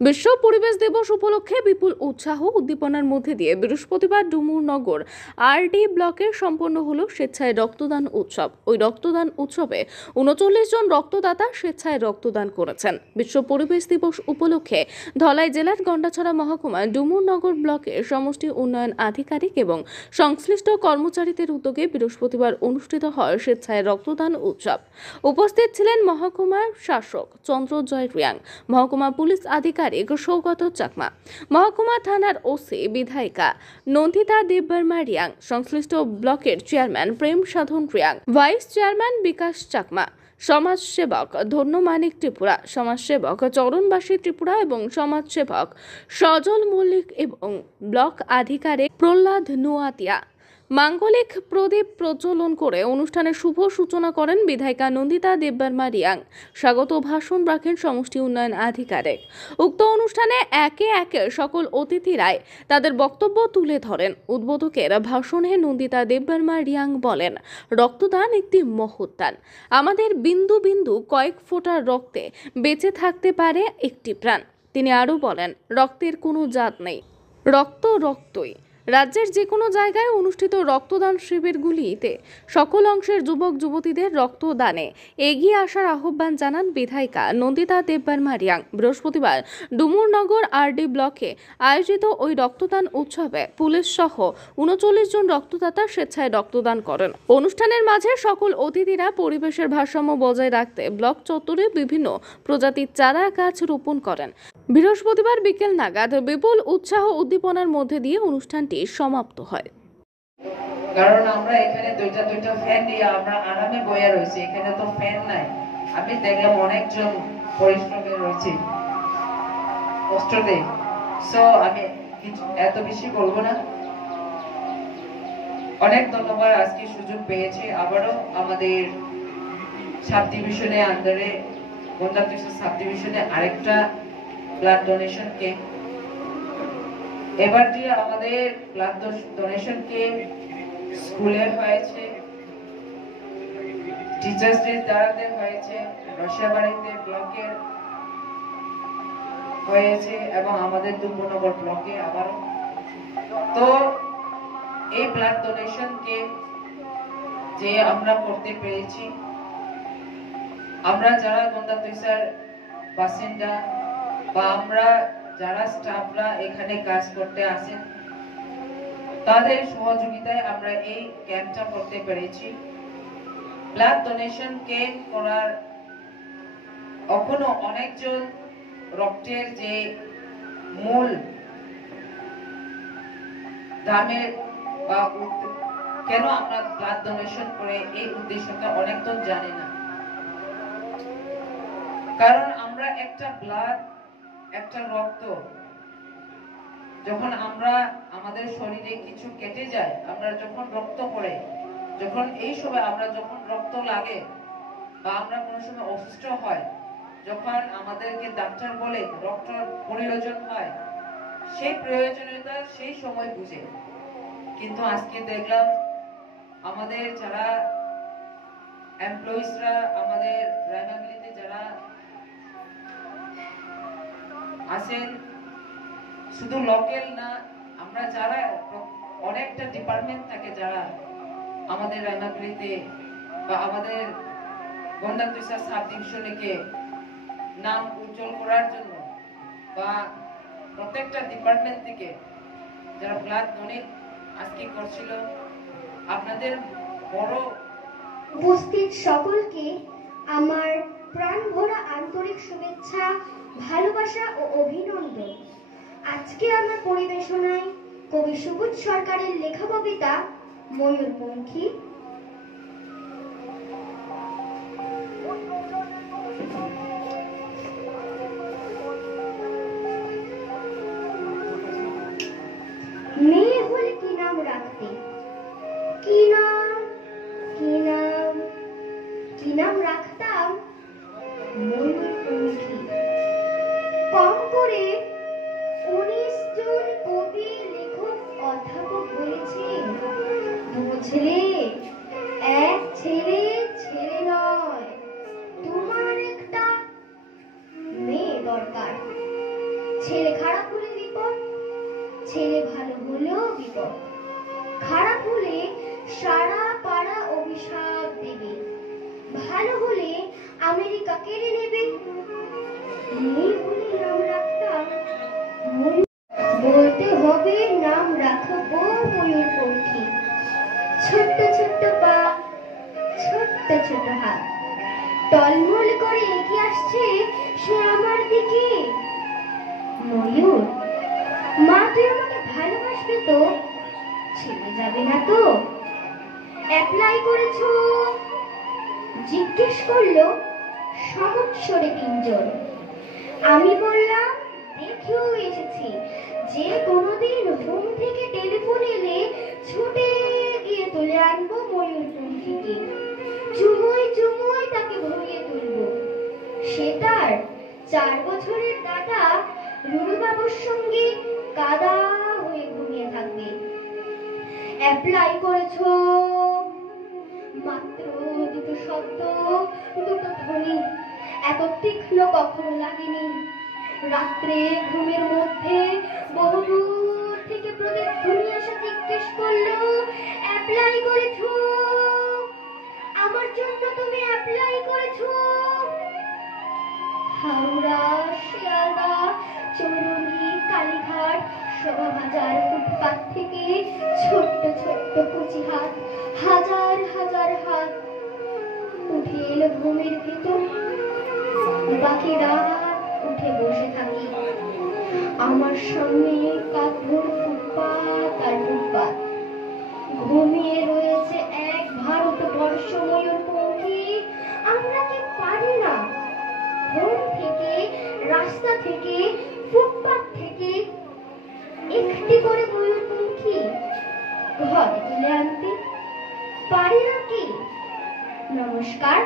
বিশ্ব পরিবেশ দিবস উপলক্ষে বিপুল উৎসাহ উদ্দীপনার মধ্যে দিয়ে বৃহস্পতিবার ডুমুরনগর আরডি ব্লকে সম্পন্ন হলো স্বেচ্ছায় রক্তদান উৎসব। ওই রক্তদান উৎসবে ৩৯ জন রক্তদাতা স্বেচ্ছায় রক্তদান করেছেন। বিশ্ব পরিবেশ দিবস উপলক্ষে ধলাই জেলার গন্ডাছড়া মহকুমার ডুমুরনগর ব্লকের সমষ্টি উন্নয়ন আধিকারিক এবং সংশ্লিষ্ট কর্মচারীদের উদ্যোগে বৃহস্পতিবার অনুষ্ঠিত হয় স্বেচ্ছায় রক্তদান উৎসব। উপস্থিত ছিলেন মহকুমার শাসক চন্দ্রজয় রিয়াং, মহকুমা পুলিশ আধিকারিক সৌগত চাকমা, মহকুমা থানার ওসি বিধায়িকা নন্দিতা দেববর্মা রিয়াং, সংশ্লিষ্ট ব্লকের চেয়ারম্যান প্রেম সাধন রিয়াং, ভাইস চেয়ারম্যান বিকাশ চাকমা, সমাজসেবক ধন্য মানিক ত্রিপুরা, সমাজসেবক চরণবাসী ত্রিপুরা এবং সমাজসেবক সজল মল্লিক এবং ব্লক আধিকারিক প্রহ্লাদ নুয়াতিয়া মাঙ্গলিক প্রদীপ প্রজ্বলন করে অনুষ্ঠানের শুভ সূচনা করেন বিধায়িকা নন্দিতা দেববর্মা রিয়াং। স্বাগত ভাষণ রাখেন সমষ্টি উন্নয়ন আধিকারিক। উক্ত অনুষ্ঠানে একে একে সকল অতিথিরাই তাদের বক্তব্য তুলে ধরেন। উদ্বোধকের ভাষণে নন্দিতা দেববর্মা রিয়াং বলেন, রক্তদান একটি মহৎ দান। আমাদের বিন্দু বিন্দু কয়েক ফোঁটা রক্তে বেঁচে থাকতে পারে একটি প্রাণ। তিনি আরও বলেন, রক্তের কোনো জাত নেই, রক্ত রক্তই। রাজ্যের যে কোনো জায়গায় অনুষ্ঠিত রক্তদান শিবিরগুলিতে সকল অংশের যুবক যুবতীদের রক্তদানে এগিয়ে আসার আহ্বান জানান বিধায়িকা নন্দিতা দেববর্মা রিয়াং। বৃহস্পতিবার ডুমুরনগর আরডি ব্লকে আয়োজিত ওই রক্তদান উৎসবে পুলিশ সহ ৩৯ জন রক্তদাতা স্বেচ্ছায় রক্তদান করেন। অনুষ্ঠানের মাঝে সকল অতিথিরা পরিবেশের ভারসাম্য বজায় রাখতে ব্লক চত্বরে বিভিন্ন প্রজাতির চারা গাছ রোপণ করেন। বৃহস্পতিবার বিকেল নাগাদ বিপুল উৎসাহ উদ্দীপনার মধ্যে দিয়ে অনুষ্ঠানটি সমাপ্ত হয়। কারণ আমরা এখানে দুইটা ফ্যান দিয়ে আমরা আরামে বসে রয়েছি, এখানে তো ফ্যান নাই। আমি দেখলাম অনেকজন পরিশ্রমে রয়েছে, কষ্ট দেয়। সো আমি এত বেশি বলবো না। অনেক ধন্যবাদ, আজকে সুযোগ পেয়েছি আবারও আমাদের সাব ডিভিশনে আন্ডারে গন্ডাছড়া সাব ডিভিশনে আরেকটা ব্লাড ডোনেশন ক্যাম্প। এবারটি আমাদের ব্লাড ডোনেশন ক্যাম্প স্কুলে হয়েছে, টিচার্স ডে দ্বারাতে হয়েছে, রসাবাড়িতে ব্লকের হয়েছে এবং আমাদের ডুমুরনগর ব্লকে আবারও। তো এই ব্লাড ডোনেশন ক্যাম্প যে আমরা করতে পেরেছি, আমরা যারা গন্ডাছড়ার বাসিন্দা বা আমরা যারা স্টাফরা এখানে কাজ করতে আসেন, তাদের সহযোগিতায় আমরা এই ক্যাম্পটা করতে পেরেছি। ব্লাড ডোনেশন ক্যাম্প করার এখনো অনেকজন রক্তের যে মূল দামের বা কেন আমরা ব্লাড ডোনেশন করে এই উদ্দেশ্যটা অনেকজন জানে না। কারণ আমরা একটা ব্লাড, একটা রক্ত, যখন আমরা আমাদের শরীরে কিছু কেটে যায়, আমরা যখন রক্ত পড়ে, যখন এই সময় আমরা যখন রক্ত লাগে বা আমরা কোনো সময় অসুস্থ হয়, যখন আমাদেরকে ডাক্তার বলে রক্ত প্রয়োজন হয়, সেই প্রয়োজনীয়তা সেই সময় বুঝে। কিন্তু আজকে দেখলাম আমাদের যারা এমপ্লয়িজরা, আমাদের রায়নাগুলিতে যারা আছেন, শুধু লোকাল না, আমরা যারা অনেকটা ডিপার্টমেন্ট থাকে যারা আমাদের রায়নাগুলিতে বা আমাদের গন্ডাছড়া সাব ডিভিশনকে নাম উজ্জ্বল করার জন্য বা প্রত্যেকটা ডিপার্টমেন্ট থেকে যারা ব্লাড ডোনেট আজকে করছিল, আপনাদের বড় উপস্থিত সকলকে আমার প্রাণ ভরা আন্তরিক শুভেচ্ছা, ভালোবাসা ও অভিনন্দন। আজকে আমার পরিবেশনায় কবি সুবোধ সরকারের লেখা কবিতা ময়ূরপঙ্খী। মেয়ে হলে কি নাম রাখতে, কি নাম কি নাম কি নাম রাখতাম? ময়ূরপঙ্খী। কম করে 19 জন কবি, লেখক, অধ্যাপক হয়েছেন। দুটো ছেলে, এক ছেলে, ছেলে নয়, তোমার একটা মেয়ে দরকার। ছেলে খারাপ হলে বিপদ, ছেলে ভালো হলেও বিপদ। খারাপ হলে সারা পাড়া অভিশাপ দেবে, ভালো হলে আমেরিকা কেড়ে নেবে। মেয়ে হলে নাম রাখতাম বলতে হবে নাম রাখবো ময়ূরপঙ্খী। ছোট্ট ছোট্ট পা, ছোট্ট ছোট হাত, টলমল করে এগিয়ে আসছে সে আমার দিকে। ময়ূর, মা তুই আমাকে ভালোবাসবে তো? ছেড়ে যাবে না তো? অ্যাপ্লাই করেছো? জিজ্ঞেস করলো সমস্বরে তিনজন। আমি বললাম দেখেও এসেছি, যে কোনোদিন ঘুম থেকে টেলিফোন এলে ছুটে গিয়ে তুলে আনবো ময়ূরপঙ্খীকে, চুমোয় চুমোয় তাকে ভরিয়ে তুলবো। সে তার 4 বছরের দাদা রুরুবাবুর সঙ্গে কাদা হয়ে ঘুমিয়ে থাকবে। অ্যাপ্লাই করেছো? মাত্র দুটো শব্দ, দুটো ধ্বনি, এত তীক্ষ্ণ কখনো লাগেনি। রাত্রে ঘুমের মধ্যে বহুদূর থেকে প্রতিধ্বনি আসা জিজ্ঞেস করলো অ্যাপ্লাই করেছো? আমার জন্য তুমি অ্যাপ্লাই করেছো? হাওড়া, শিয়ালদা, চৌরঙ্গি, কালীঘাট, শোভাবাজার ফুটপাত থেকে ছোট্ট ছোট্ট কচি হাত, হাজার হাজার হাত উঠে এলো ঘুমের ভিতর। বাকি রাত উঠে বসে থাকি, আমার সামনে কাঠঘর ফুটপাত আর ফুটপাত। ঘুমিয়ে রয়েছে এক ভারতবর্ষ ময়ূরপঙ্খী। আমরা কি পারি না ঘুম থেকে, রাস্তা থেকে, ফুটপাত থেকে একটি করে ময়ূরপঙ্খী ঘরে তুলে আনতে? পারি না কি? নমস্কার।